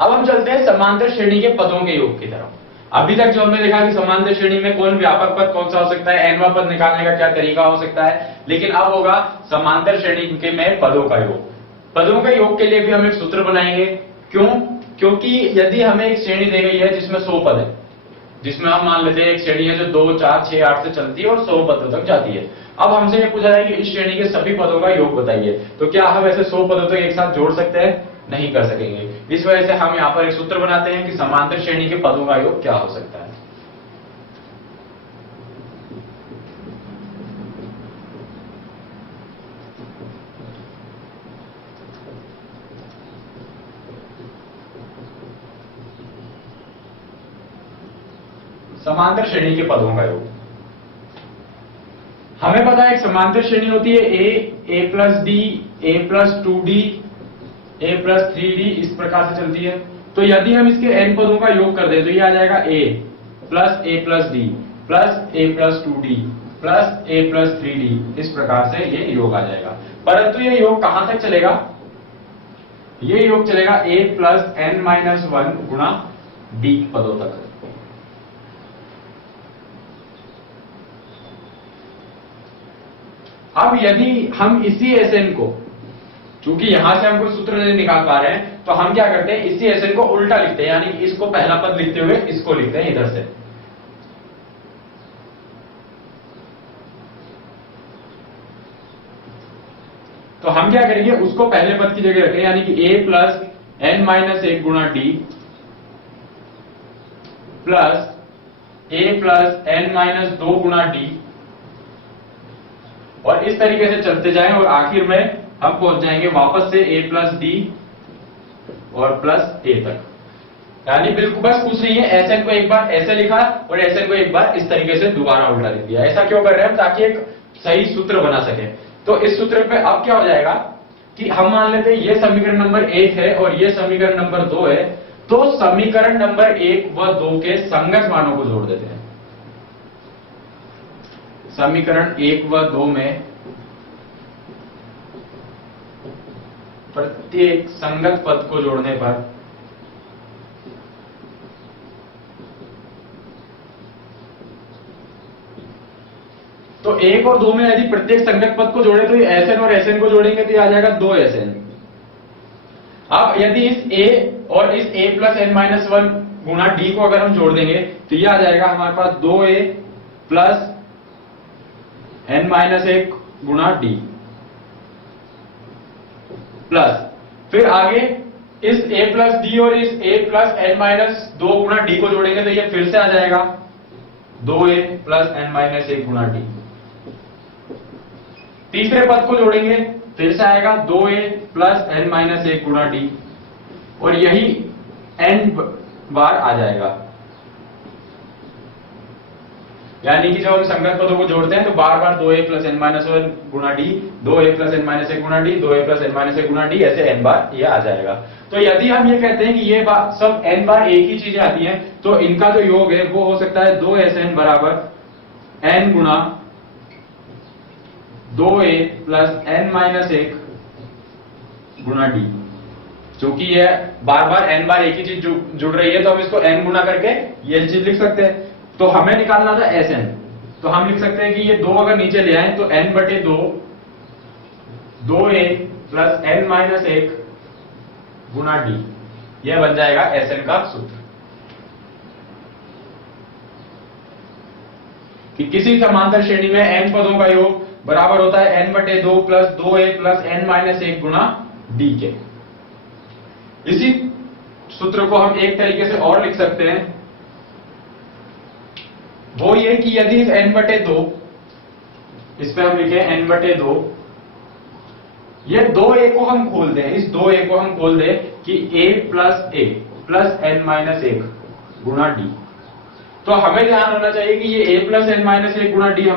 अब हम चलते हैं समांतर श्रेणी के पदों के योग की तरफ। अभी तक जो हमने देखा कि समांतर श्रेणी में कौन व्यापक पद कौन सा हो सकता है, nवां पद निकालने का क्या तरीका हो सकता है, लेकिन अब होगा समांतर श्रेणी के में पदों का योग। पदों के योग के लिए भी हम एक सूत्र बनाएंगे। क्यों? क्योंकि यदि हमें एक श्रेणी दी गई है जिसमें 100 पद है, जिसमें हम मान लेते हैं एक श्रेणी है जो 2, 4, 6, 8 से चलती है और 100 पदों तक जाती है। अब हमसे ये पूछा जाए कि इस श्रेणी के सभी पदों का योग बताइए, तो क्या हम ऐसे 100 पदों तक एक साथ जोड़ सकते हैं? नहीं कर सकेंगे। इस वजह से हम यहाँ पर एक सूत्र बनाते हैं कि समांतर श्रेणी के पदों का योग क्या हो सकता है। समांतर श्रेणी के पदों का योग। हमें पता है एक समांतर श्रेणी होती है a plus D, a plus 2d, a plus 3d, इस प्रकार से चलती है। तो यदि हम इसके n पदों का योग कर दें तो ये आ जाएगा a plus d plus a plus 2d plus a plus 3d, इस प्रकार से ये योग आ जाएगा। परंतु ये योग कहां तक चलेगा? ये योग चलेगा a प्लस n माइनस 1 गुणा d पदों तक। अब यदि हम इसी Sn को, चूंकि यहां से हम कोई सूत्र नहीं निकाल पा रहे हैं, तो हम क्या करते हैं, इसी Sn को उल्टा लिखते हैं, यानी इसको पहला पद लिखते हुए इसको लिखते हैं इधर से। तो हम क्या करेंगे, उसको पहले पद की जगह रखें, यानी कि a प्लस n माइनस 1 गुणा d plus a plus n minus 2 गुणा d, और इस तरीके से चलते जाएं और आखिर में हम पहुंच जाएंगे वापस से a प्लस डी और प्लस a तक। यानी बिल्कुल बस कुछ नहीं है, Sn को एक बार ऐसे लिखा और Sn को एक बार इस तरीके से दोबारा उल्टा लिख दिया। ऐसा क्यों कर रहे हैं हम? ताकि एक सही सूत्र बना सके। तो इस सूत्र पे अब क्या हो जाएगा कि हम मान लेते हैं ये समीकरण नंबर 1 है और ये समीकरण नंबर 2 है, तो समीकरण नंबर 1 व 2 के संगत मानों को जोड़ देते हैं। समीकरण 1 व 2 में प्रत्येक संगत पद को जोड़ने पर तो 1 और 2 में यदि प्रत्येक संगत पद को जोड़े तो ये Sn और Sn को जोड़ेंगे तो ये आ जाएगा 2Sn। अब यदि इस a और इस a प्लस n माइनस 1 गुणा d को अगर हम जोड़ देंगे तो ये आ जाएगा हमारे पास 2a प्लस n माइनस 1 गुणा d प्लस फिर आगे इस a प्लस d और इस a प्लस n माइनस 2 गुणा d को जोड़ेंगे तो ये फिर से आ जाएगा 2a प्लस n माइनस 1 गुणा d। तीसरे पद को जोड़ेंगे फिर से आएगा 2a प्लस n माइनस 1 गुणा d, और यही n बार आ जाएगा। यानी कि जब हम संगत पदों को जोड़ते हैं तो बार बार 2a प्लस n माइनस 1 गुणा d, 2a plus n minus 1 गुणा d, 2a plus n minus 1 गुणा d, ऐसे n बार ये आ जाएगा। तो यदि हम ये कहते हैं कि ये सब n बार एक ही चीजें आती हैं, तो इनका जो योग है वो हो सकता है 2Sn बराबर n गुणा 2a प्लस n माइनस 1 गुणा d। चूंकि ये बार बार n बार एक ही चीज जुड़ रही है तो हम इसको n गुणा करके ये चीज लिख सकते हैं। तो हमें निकालना था Sn, तो हम लिख सकते हैं कि ये 2 अगर नीचे ले आए तो n बटे 2 2a प्लस n माइनस 1 गुणा d, यह बन जाएगा Sn का सूत्र। कि किसी समांतर श्रेणी में n पदों का योग बराबर होता है n बटे 2 plus 2a plus n minus 1 गुणा d के। इसी सूत्र को हम एक तरीके से और लिख सकते हैं, वो ये कि यदि इस n बटे 2, इस पे हम लिखे n बटे 2, ये 2a को हम खोल दें, इस 2a को हम खोल दें कि a प्लस n माइनस 1 गुणा d। तो हमें ध्यान रखना चाहिए कि ये a प्लस n माइनस 1 गुणा d